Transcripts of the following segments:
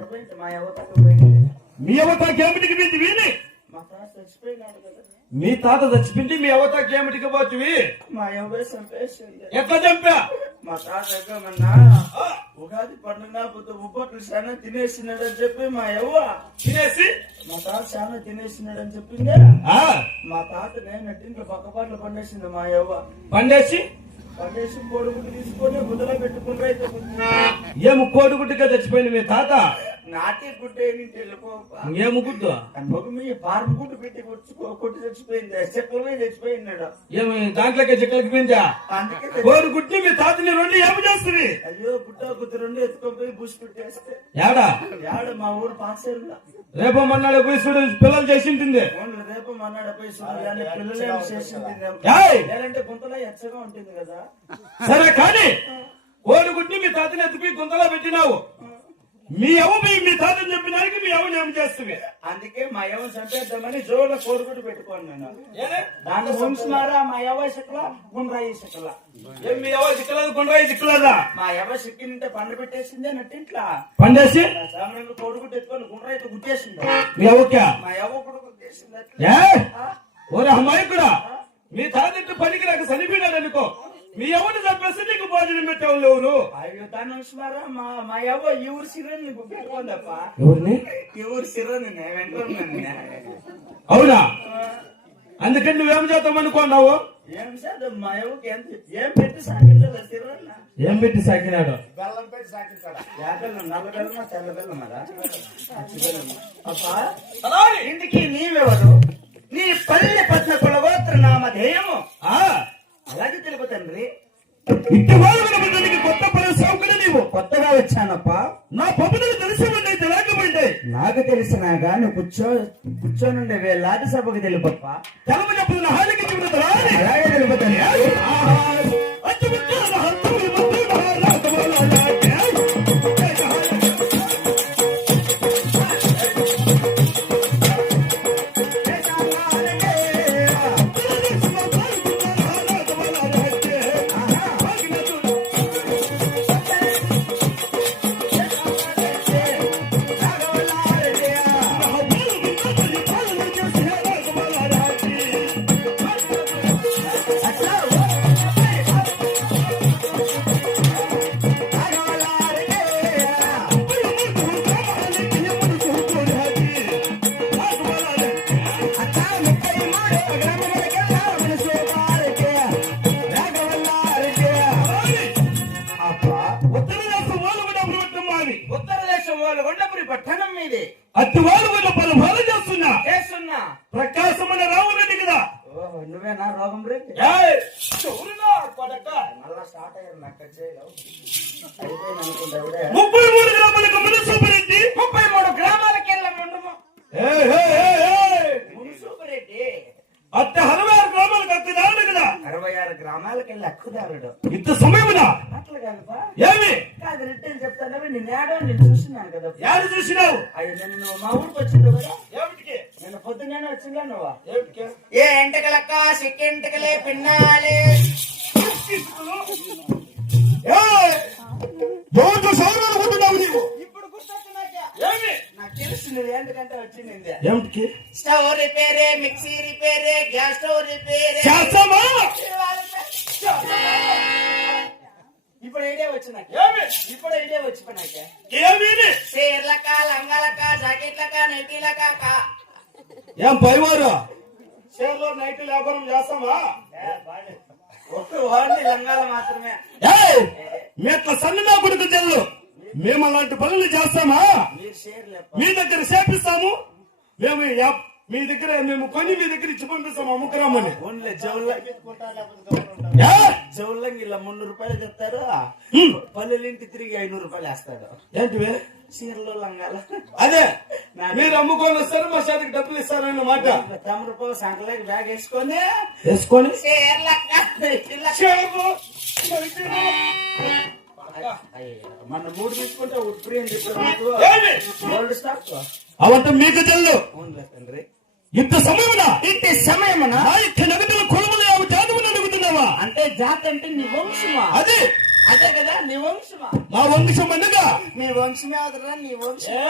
మా అవతాకి ఏమిటికి పోయింది వీని? మా తాత చచ్చిపోయింది మీ అవతాకి ఏమిటికి పోతివి. మా యువ చంపేసింది ఎట్లా చంపా? మా తాత ఉగాది పండుగ పొద్దు ఉప్పట్లు చాలా తినేసినాడని చెప్పి మా యవ్వ. తినేసి? మా తాత చాలా తినేసినాడని చెప్పిందే. ఆ, మా తాత నేను ఇంట్లో పక్కపాట్లు పండేసింది మా యవ్వ. పండేసి? పండేసి కొడుకుని తీసుకొని గుడ్డలో పెట్టుకుంటే అయితే ఏము కోడిగుడ్డుగా చచ్చిపోయింది మీ తాత. నాటి గుడ్డ ఏము గుడ్డు మీ గుడ్డు పెట్టి కొట్టి కొట్టి చచ్చిపోయింది. చెక్కల మీద చచ్చిపోయినాడు ఏమి దాంట్లోకి చెక్కలకి పోయిందా? కోడిగుడ్డి మీ తాతని రెండు ఏమి చేస్తుంది. అయ్యో గుడ్డ గుద్దు రెండు ఎత్తుకొని బుష్ పెట్టేస్తే ఏడా యాడ? మా ఊరు పాసేరుగా రేపు మొన్నాడు పోయి చూడు పిల్లలు చేసి ఉంటుంది ఓన్లీ రేపు మన్నాడు పోయి చూడు పిల్లలు ఏయ్! లేదంటే గుంతలో ఎచ్చగా ఉంటుంది కదా. సరే కానీ కోడిగుడ్డి మీ తాతని ఎత్తుకుని గుంతలో పెట్టినావు. మీ అవ్వ మీ మీ తాతని చెప్పినానికి మీ అవ్వని ఏం చేస్తుంది? అందుకే మా యవ చంపేద్దామని జోలో కోరుకుంటూ పెట్టుకోను నేను? దాంట్లో వంశమారా మా యవ శకల గుండ్రాయి ఏం మీ అవ్వ చిక్కలేదు కొండరాయి చిక్కలేదా? మా యవ సిక్కింటే పండు పెట్టేసిందే నట్టింట్లా పండేసి? సామరంగా కోడుకుంటూ ఎత్తుకొని గుండ్రాయితో గుట్టేసింది మీ అవ్వకా? మా యవ కూడా గుట్టేసింది? ఓరే అమ్మాయికుడా మీ తాత పనికి నాకు చనిపోయినాడు అనుకో. మీ ఎవరిని చంపేస్తే నీకు భోజనం పెట్టేవాళ్ళు ఎవరు అయ్యో దాని వంశమారా మా మా యవ ఈ ఊరు సిరని నీకు పెట్టుకోందప్ప ఎవరిని? ఈ ఊరు సిరని అవునా? అందుకని నువ్వేం చేద్దాం అనుకున్నావు? ఏం సార్ మా యవకి ఎంత ఏం పెట్టి సాగిందా సిరన్న? ఏం పెట్టి సాకినాడు? బెల్లం పెట్టి సాగించాడా యాగల్లో నల్ల బెల్లమా తెల్ల బెల్లమారా అప్పా ఇందుకి నీవెవరు? నీ పల్లె పట్ల కులగోత్ర నామధేయము ఆ! అలాగే తెలుపు తండ్రి. ఇంటి కొత్త పని సౌకర్యం నీవు. కొత్తగా వచ్చానప్పా. నా పప్పుదలు తెలిసి లేకపోయింది నాకు తెలిసినా గాని కూర్చో కూర్చోనుండే వేలాది సభకు తెలుపప్ప. చెప్పిన హాలికి అలాగే తెలుపు రోగం రేపు ఏయ్, ఎవరున్నా కొడక? మళ్ళా స్టార్ట్ అయ్యారు నాకు కట్ చేయలేవు. అయిపోయింది అనుకుంటా ఇవిడే. ముప్పై మూడు గ్రామాలకు మున్సిపాలిటీ ముప్పై మూడు గ్రామాలకి వెళ్ళ ముండము ఏయ్, ఏయ్, ఏయ్, ఏయ్. మున్సూపరెడ్డి అట్ట అరవై ఆరు గ్రామాలకు అక్కదాడు కదా. అరవై ఆరు గ్రామాలకి వెళ్ళి అక్కుదారుడు ఇంత సమయమునా? అట్లా కాదుపా ఏమి? కాదు రిటర్న్ చెప్తానవి నేను ఏడో నేను చూస్తున్నాను కదా. యారు చూసినావు? అయ్యో నేను మా ఊరికి వచ్చిండు కదా. పొద్దున్నే వచ్చిందా నువ్వు? ఏ ఎంటకలక్క సిక్కింటకలే పిన్నాలే. ఏమిటికి? స్టవ్ రిపేరే మిక్సీ రిపేరే గ్యాస్ స్టవ్ రిపేరే చేస్తామా ఇప్పుడు ఐడియా వచ్చినాక ఏమి? ఇప్పుడు ఐడియా వచ్చిపోయినాక ఏమి చీరలక లంగాలక జాకెట్లక నైటీలక కా- ఏం పైవారు? షేర్లో నైట్ వ్యాపారం చేస్తామా మాత్రమే. ఏయ్, మీ అట్లా సన్నగా కొడుకు జల్లు మేము అలాంటి పనులు చేస్తామా? మీ దగ్గర చేపిస్తాము. మేము మీ దగ్గర మేము కొని మీ దగ్గర ఇచ్చి పంపిస్తాము అమ్ముకురామని జౌల్లంగి ఇలా మున్నూరు రూపాయలు చెప్తారు హ్మ్. పల్లెలింటి తిరిగి ఐనూరు రూపాయలు వేస్తాడు. ఏంటివి? చీరలు లంగాల. అదే మీరు అమ్ముకొని వస్తారు మా చేతికి డబ్బులు ఇస్తారన్నమాట. తమ రూపాయలు సంకలకి బ్యాగ్ వేసుకొని వేసుకొని? మన మూడు తీసుకుంటే ఉప్రి అని చెప్పారు? Gold stock? అవంత మీకు అవునులే తండ్రి. ఇంత సమయమున? ఇంటి సమయమున? నగదుల కొలుములు అంటే జాతి అంటే నీ వంశమా? అదే. అదే కదా నీ వంశమా? మా వంశం అనగా మీ వంశమే అదరా నీ వంశమే.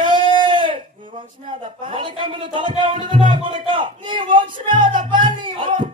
నీ వంశమే అదప్ప? తలకే ఉండదు నా కొడుక. నీ వంశమే అదప్ప నీ వంశం